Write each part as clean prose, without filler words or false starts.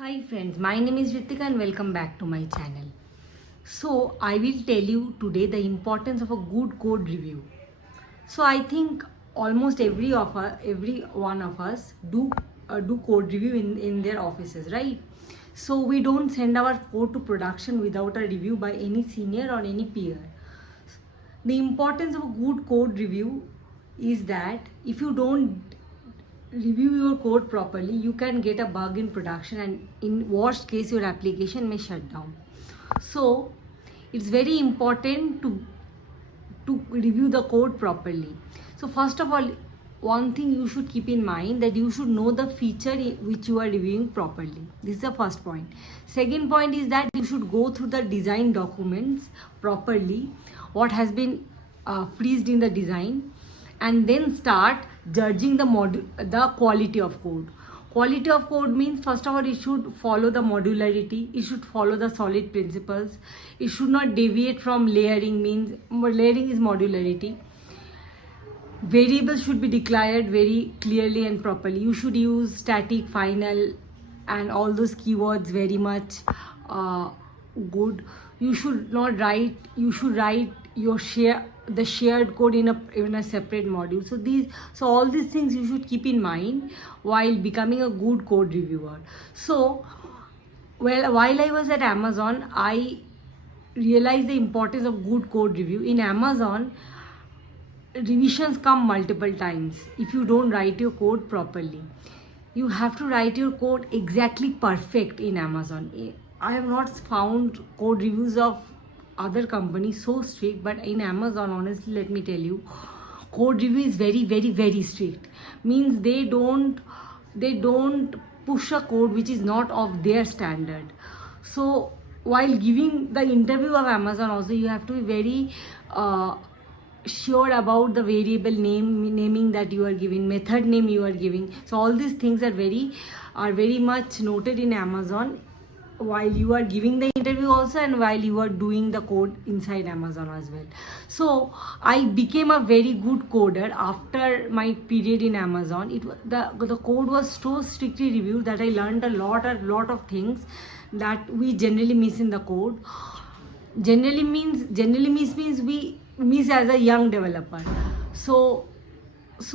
Hi friends, my name is Ritika and welcome back to my channel. So I will tell you today the importance of a good code review. So I think almost every one of us do code review in their offices, right? So we don't send our code to production without a review by any senior or any peer. The importance of a good code review is that if you don't review your code properly, you can get a bug in production, and in worst case your application may shut down. So it's very important to review the code properly. So first of all, one thing you should keep in mind, that you should know the feature which you are reviewing properly. This is the first point. Second point is that you should go through the design documents properly, what has been freezed in the design, and then start judging the quality of code. Quality of code means, first of all, it should follow the modularity, it should follow the solid principles, it should not deviate from layering. Means layering is modularity. Variables should be declared very clearly and properly. You should use static, final, and all those keywords very much good. You should not write, you should write the shared code in a separate module. So all these things you should keep in mind while becoming a good code reviewer. So while I was at Amazon, I realized the importance of good code review. In Amazon, revisions come multiple times if you don't write your code properly. You have to write your code exactly perfect in Amazon. I have not found code reviews of other companies so strict, but in Amazon, honestly, let me tell you, code review is very, very, very strict. Means they don't push a code which is not of their standard. So while giving the interview of Amazon also, you have to be very sure about the variable naming that you are giving, method name you are giving. So all these things are very much noted in Amazon while you are giving the interview also, and while you are doing the code inside Amazon as well. So I became a very good coder after my period in Amazon. The code was so strictly reviewed that I learned a lot of things that we generally miss in the code. Generally means we miss as a young developer. So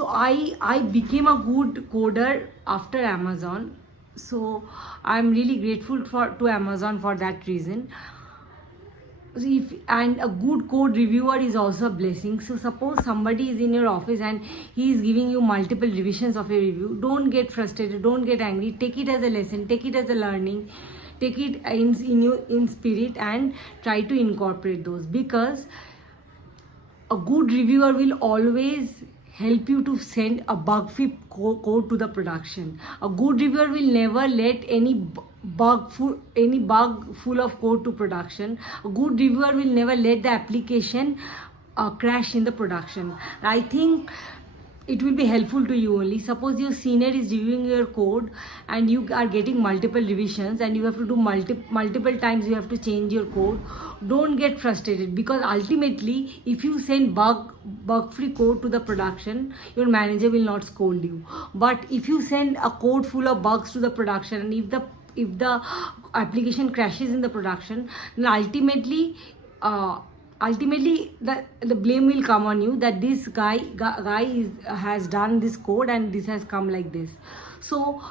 I became a good coder after Amazon. So I'm really grateful to Amazon for that reason. And a good code reviewer is also a blessing. So suppose somebody is in your office and he is giving you multiple revisions of a review, don't get frustrated, don't get angry. Take it as a lesson, take it as a learning, take it in spirit, and try to incorporate those, because a good reviewer will always help you to send a bug-free code to the production. A good reviewer will never let any bug full of code to production. A good reviewer will never let the application crash in the production. I think it will be helpful to you only. Suppose your senior is reviewing your code and you are getting multiple revisions and you have to do multiple times, you have to change your code. Don't get frustrated, because ultimately if you send bug free code to the production, your manager will not scold you. But if you send a code full of bugs to the production, and if the application crashes in the production, then ultimately the blame will come on you, that this guy has done this code and this has come like this. So